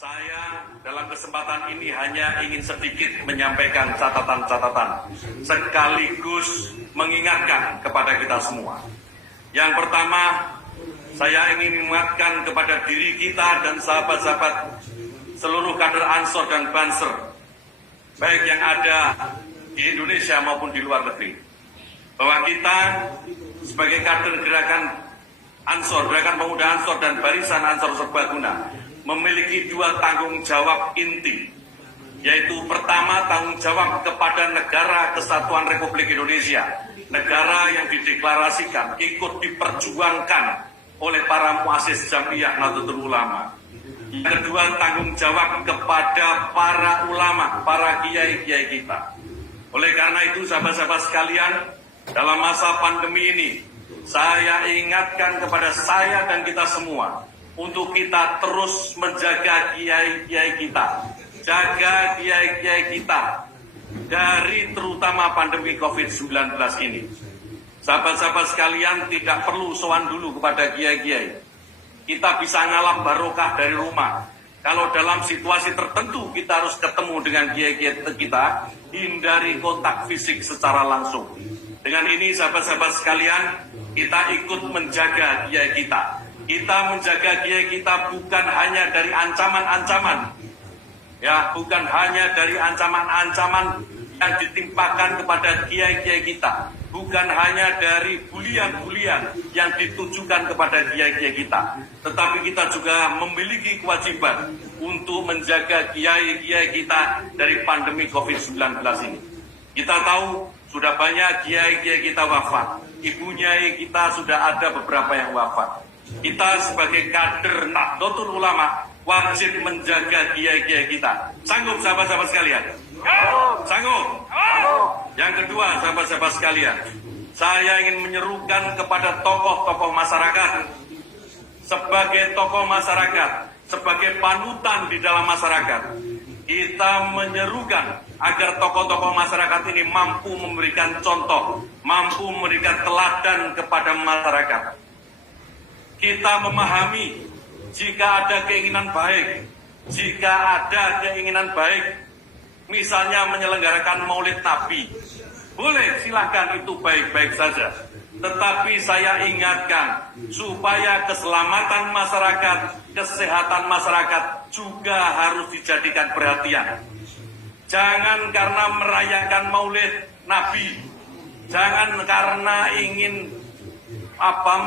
Saya dalam kesempatan ini hanya ingin sedikit menyampaikan catatan-catatan sekaligus mengingatkan kepada kita semua. Yang pertama, saya ingin mengingatkan kepada diri kita dan sahabat-sahabat seluruh kader Ansor dan Banser, baik yang ada di Indonesia maupun di luar negeri, bahwa kita sebagai kader gerakan Ansor, Gerakan Pemuda Ansor dan Barisan Ansor Serbaguna memiliki dua tanggung jawab inti, yaitu pertama tanggung jawab kepada Negara Kesatuan Republik Indonesia, negara yang dideklarasikan ikut diperjuangkan oleh para muassis Jam'iyah Nahdlatul Ulama. Yang kedua tanggung jawab kepada para ulama, para kiai-kiai kita. Oleh karena itu sahabat-sahabat sekalian, dalam masa pandemi ini saya ingatkan kepada saya dan kita semua untuk kita terus menjaga kiai-kiai kita, jaga kiai-kiai kita dari terutama pandemi COVID-19 ini. Sahabat-sahabat sekalian, tidak perlu sowan dulu kepada kiai-kiai. Kita bisa ngalap barokah dari rumah. Kalau dalam situasi tertentu kita harus ketemu dengan kiai-kiai kita, hindari kontak fisik secara langsung. Dengan ini sahabat-sahabat sekalian, kita ikut menjaga kiai kita. Kita menjaga kiai kita bukan hanya dari ancaman-ancaman, ya, bukan hanya dari ancaman-ancaman yang ditimpakan kepada kiai-kiai kita, bukan hanya dari bulian-bulian yang ditujukan kepada kiai-kiai kita, tetapi kita juga memiliki kewajiban untuk menjaga kiai-kiai kita dari pandemi COVID-19 ini. Kita tahu sudah banyak kiai-kiai kita wafat, ibunya kita sudah ada beberapa yang wafat. Kita sebagai kader Nahdlatul Ulama wajib menjaga kiai-kiai kita. Sanggup sahabat-sahabat sekalian? Sanggup? Yang kedua sahabat-sahabat sekalian, saya ingin menyerukan kepada tokoh-tokoh masyarakat. Sebagai tokoh masyarakat, sebagai panutan di dalam masyarakat, kita menyerukan agar tokoh-tokoh masyarakat ini mampu memberikan contoh, mampu memberikan teladan kepada masyarakat. Kita memahami jika ada keinginan baik, misalnya menyelenggarakan Maulid Nabi, boleh silahkan, itu baik-baik saja. Tetapi saya ingatkan supaya keselamatan masyarakat, kesehatan masyarakat juga harus dijadikan perhatian. Jangan karena merayakan Maulid Nabi, jangan karena ingin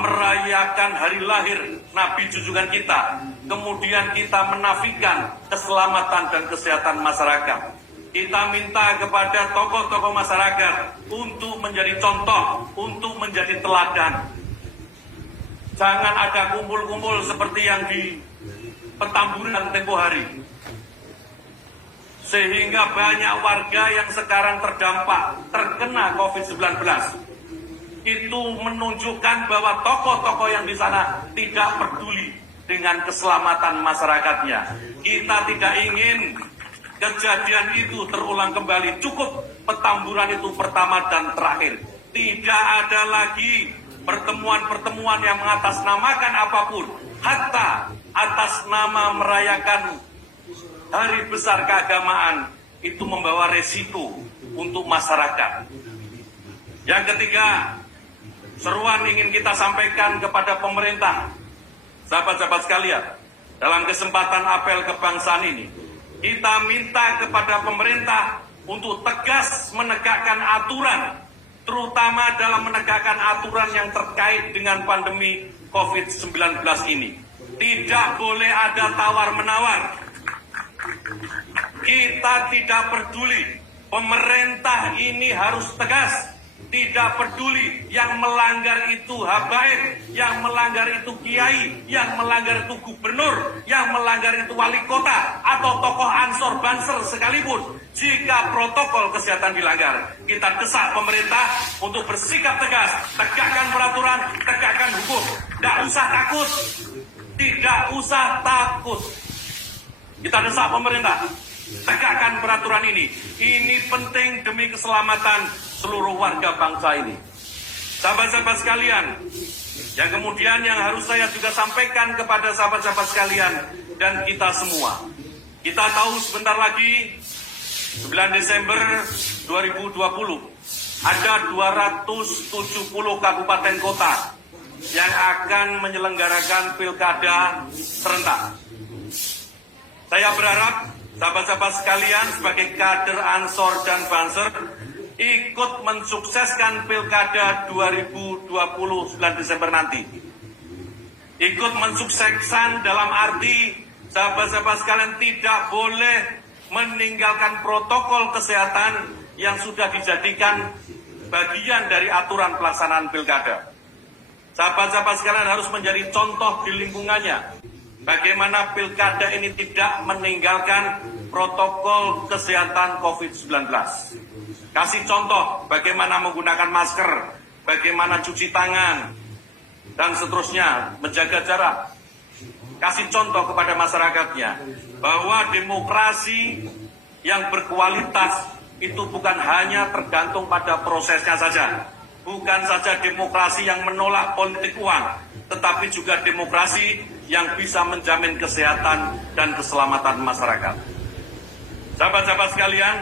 merayakan hari lahir Nabi junjungan kita, kemudian kita menafikan keselamatan dan kesehatan masyarakat. Kita minta kepada tokoh-tokoh masyarakat untuk menjadi contoh, untuk menjadi teladan. Jangan ada kumpul-kumpul seperti yang di Petamburan tempo hari, sehingga banyak warga yang sekarang terdampak, terkena COVID-19. Itu menunjukkan bahwa tokoh-tokoh yang di sana tidak peduli dengan keselamatan masyarakatnya. Kita tidak ingin kejadian itu terulang kembali. Cukup Petamburan itu pertama dan terakhir. Tidak ada lagi pertemuan-pertemuan yang mengatasnamakan apapun, hatta atas nama merayakan hari besar keagamaan, itu membawa resiko untuk masyarakat. Yang ketiga, seruan ingin kita sampaikan kepada pemerintah. Sahabat-sahabat sekalian, dalam kesempatan apel kebangsaan ini, kita minta kepada pemerintah untuk tegas menegakkan aturan, terutama dalam menegakkan aturan yang terkait dengan pandemi COVID-19 ini. Tidak boleh ada tawar-menawar. Kita tidak peduli, pemerintah ini harus tegas. Tidak peduli yang melanggar itu habaib, yang melanggar itu kiai, yang melanggar itu gubernur, yang melanggar itu wali kota, atau tokoh Ansor Banser sekalipun. Jika protokol kesehatan dilanggar, kita desak pemerintah untuk bersikap tegas, tegakkan peraturan, tegakkan hukum. Tidak usah takut, tidak usah takut. Kita desak pemerintah, tegakkan peraturan ini. Ini penting demi keselamatan seluruh warga bangsa ini. Sahabat-sahabat sekalian, yang kemudian yang harus saya juga sampaikan kepada sahabat-sahabat sekalian dan kita semua, Kita tahu sebentar lagi 9 Desember 2020 ada 270 kabupaten kota yang akan menyelenggarakan pilkada serentak. Saya berharap sahabat-sahabat sekalian sebagai kader Ansor dan Banser ikut mensukseskan pilkada 2020 9 Desember nanti. Ikut mensukseskan dalam arti sahabat-sahabat sekalian tidak boleh meninggalkan protokol kesehatan yang sudah dijadikan bagian dari aturan pelaksanaan pilkada. Sahabat-sahabat sekalian harus menjadi contoh di lingkungannya. Bagaimana pilkada ini tidak meninggalkan protokol kesehatan COVID-19. Kasih contoh bagaimana menggunakan masker, bagaimana cuci tangan, dan seterusnya, menjaga jarak. Kasih contoh kepada masyarakatnya bahwa demokrasi yang berkualitas itu bukan hanya tergantung pada prosesnya saja. Bukan saja demokrasi yang menolak politik uang, tetapi juga demokrasi yang bisa menjamin kesehatan dan keselamatan masyarakat. Sahabat-sahabat sekalian,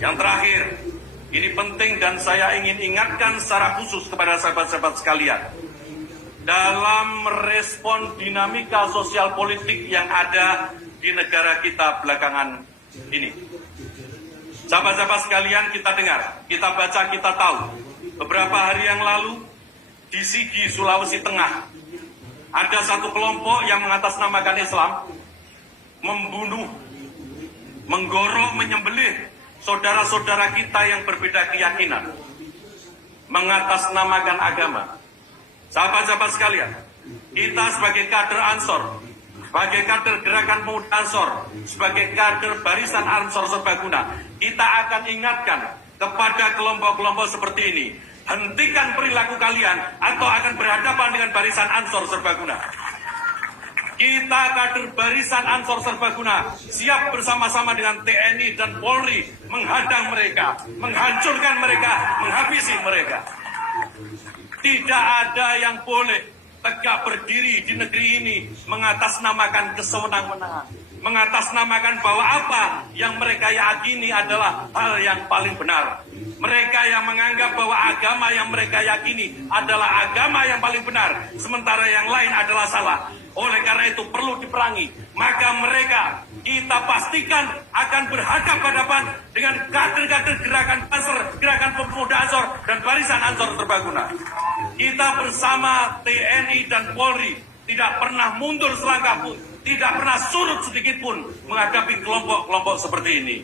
yang terakhir, ini penting dan saya ingin ingatkan secara khusus kepada sahabat-sahabat sekalian. Dalam merespon dinamika sosial politik yang ada di negara kita belakangan ini. Sahabat-sahabat sekalian, kita dengar, kita baca, kita tahu. Beberapa hari yang lalu, di Sigi, Sulawesi Tengah, ada satu kelompok yang mengatasnamakan Islam, membunuh, menggorok, menyembelih saudara-saudara kita yang berbeda keyakinan, mengatasnamakan agama. Sahabat-sahabat sekalian, kita sebagai kader Ansor, sebagai kader Gerakan Pemuda Ansor, sebagai kader Barisan Ansor Serbaguna, kita akan ingatkan kepada kelompok-kelompok seperti ini, hentikan perilaku kalian atau akan berhadapan dengan Barisan Ansor Serbaguna. Kita kader Barisan Ansor Serbaguna siap bersama-sama dengan TNI dan Polri menghadang mereka, menghancurkan mereka, menghabisi mereka. Tidak ada yang boleh tegak berdiri di negeri ini mengatasnamakan kesewenang-wenangan, mengatasnamakan bahwa apa yang mereka yakini adalah hal yang paling benar. Mereka yang menganggap bahwa agama yang mereka yakini adalah agama yang paling benar, sementara yang lain adalah salah. Oleh karena itu perlu diperangi. Maka mereka kita pastikan akan berhadapan dengan kader-kader Gerakan Ansor, Gerakan Pemuda Ansor, dan Barisan Ansor Serbaguna. Kita bersama TNI dan Polri tidak pernah mundur selangkah pun, tidak pernah surut sedikit pun menghadapi kelompok-kelompok seperti ini.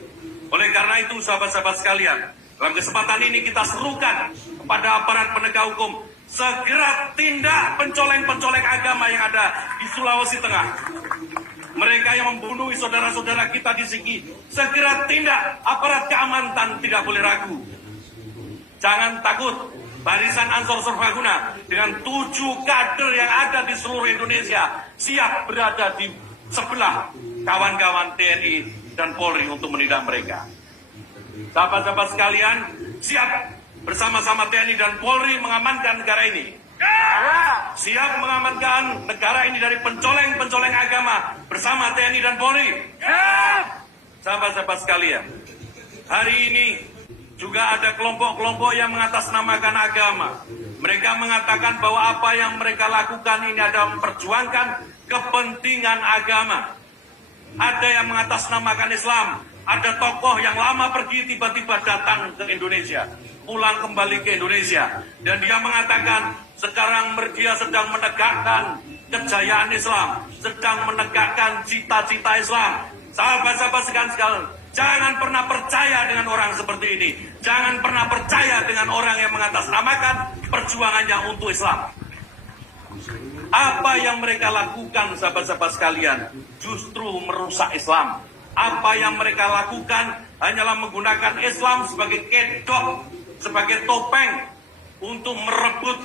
Oleh karena itu sahabat-sahabat sekalian, dalam kesempatan ini kita serukan kepada aparat penegak hukum segera tindak pencoleng-pencoleng agama yang ada di Sulawesi Tengah. Mereka yang membunuh saudara-saudara kita di Sigi, segera tindak. Aparat keamanan tidak boleh ragu. Jangan takut. Barisan Ansor Serbaguna dengan 7 kader yang ada di seluruh Indonesia siap berada di sebelah kawan-kawan TNI dan Polri untuk menindak mereka. Sahabat-sahabat sekalian, siap bersama-sama TNI dan Polri mengamankan negara ini. Siap mengamankan negara ini dari pencoleng-pencoleng agama bersama TNI dan Polri. Sahabat-sahabat sekalian, hari ini juga ada kelompok-kelompok yang mengatasnamakan agama. Mereka mengatakan bahwa apa yang mereka lakukan ini adalah memperjuangkan kepentingan agama. Ada yang mengatasnamakan Islam. Ada tokoh yang lama pergi tiba-tiba datang ke Indonesia, pulang kembali ke Indonesia, dan dia mengatakan sekarang dia sedang menegakkan kejayaan Islam, sedang menegakkan cita-cita Islam. Sahabat-sahabat sekalian, jangan pernah percaya dengan orang seperti ini. Jangan pernah percaya dengan orang yang mengatasnamakan perjuangannya untuk Islam. Apa yang mereka lakukan, sahabat-sahabat sekalian, justru merusak Islam. Apa yang mereka lakukan hanyalah menggunakan Islam sebagai kedok, sebagai topeng untuk merebut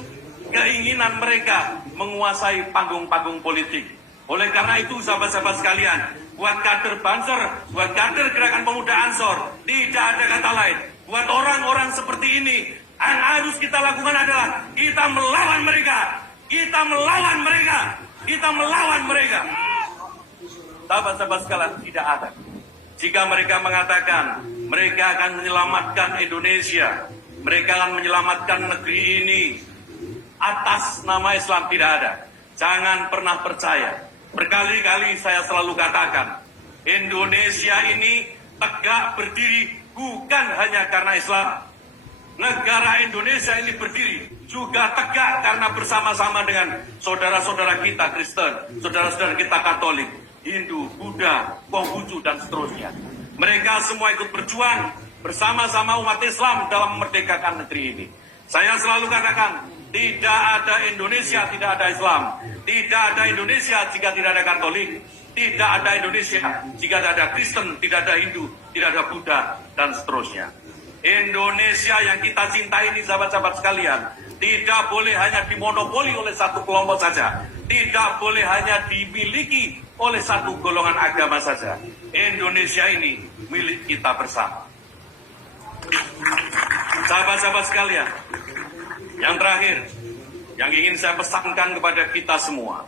keinginan mereka menguasai panggung-panggung politik. Oleh karena itu, sahabat-sahabat sekalian, buat kader Banser, buat kader Gerakan Pemuda Ansor, tidak ada kata lain. Buat orang-orang seperti ini, yang harus kita lakukan adalah kita melawan mereka. Kita melawan mereka. Kita melawan mereka. Sahabat-sahabat sekalian, tidak ada. jika mereka mengatakan mereka akan menyelamatkan Indonesia, mereka akan menyelamatkan negeri ini atas nama Islam. Tidak ada. Jangan pernah percaya. Berkali-kali saya selalu katakan, Indonesia ini tegak berdiri bukan hanya karena Islam. Negara Indonesia ini berdiri juga tegak karena bersama-sama dengan saudara-saudara kita Kristen, saudara-saudara kita Katolik, Hindu, Buddha, Konghucu, dan seterusnya. Mereka semua ikut berjuang bersama-sama umat Islam dalam memerdekakan negeri ini. Saya selalu katakan, tidak ada Indonesia, tidak ada Islam. Tidak ada Indonesia jika tidak ada Katolik. Tidak ada Indonesia jika tidak ada Kristen, tidak ada Hindu, tidak ada Buddha, dan seterusnya. Indonesia yang kita cintai ini, sahabat-sahabat sekalian, tidak boleh hanya dimonopoli oleh satu kelompok saja. Tidak boleh hanya dimiliki oleh satu golongan agama saja. Indonesia ini milik kita bersama. Sahabat-sahabat sekalian, yang terakhir, yang ingin saya pesankan kepada kita semua,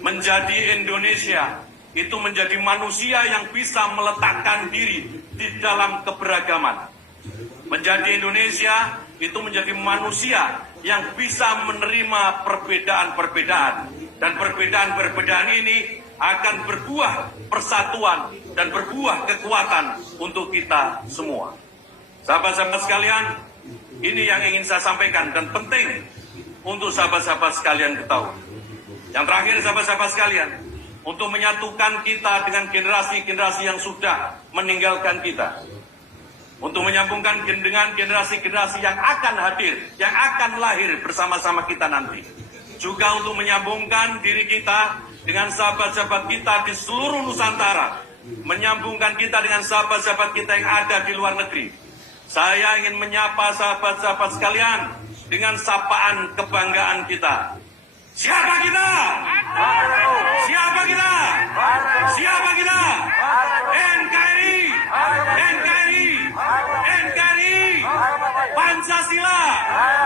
menjadi Indonesia itu menjadi manusia yang bisa meletakkan diri di dalam keberagaman. Menjadi Indonesia itu menjadi manusia yang bisa menerima perbedaan-perbedaan. Dan perbedaan-perbedaan ini akan berbuah persatuan dan berbuah kekuatan untuk kita semua. Sahabat-sahabat sekalian, ini yang ingin saya sampaikan dan penting untuk sahabat-sahabat sekalian ketahui. Yang terakhir, sahabat-sahabat sekalian, untuk menyatukan kita dengan generasi-generasi yang sudah meninggalkan kita. Untuk menyambungkan dengan generasi-generasi yang akan hadir, yang akan lahir bersama-sama kita nanti. Juga untuk menyambungkan diri kita dengan sahabat-sahabat kita di seluruh Nusantara. Menyambungkan kita dengan sahabat-sahabat kita yang ada di luar negeri. Saya ingin menyapa sahabat-sahabat sekalian dengan sapaan kebanggaan kita. Siapa kita? Siapa kita? Siapa kita? NKRI! NKRI! NKRI! Pancasila!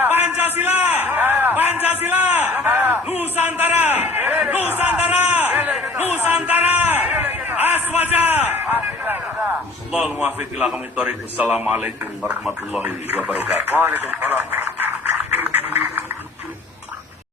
Pancasila! Pancasila! Nusantara! Nusantara! Nusantara! Aswaja! Allahumma fiqh ila kami thariq. Assalamualaikum warahmatullahi wabarakatuh. Waalaikumsalam.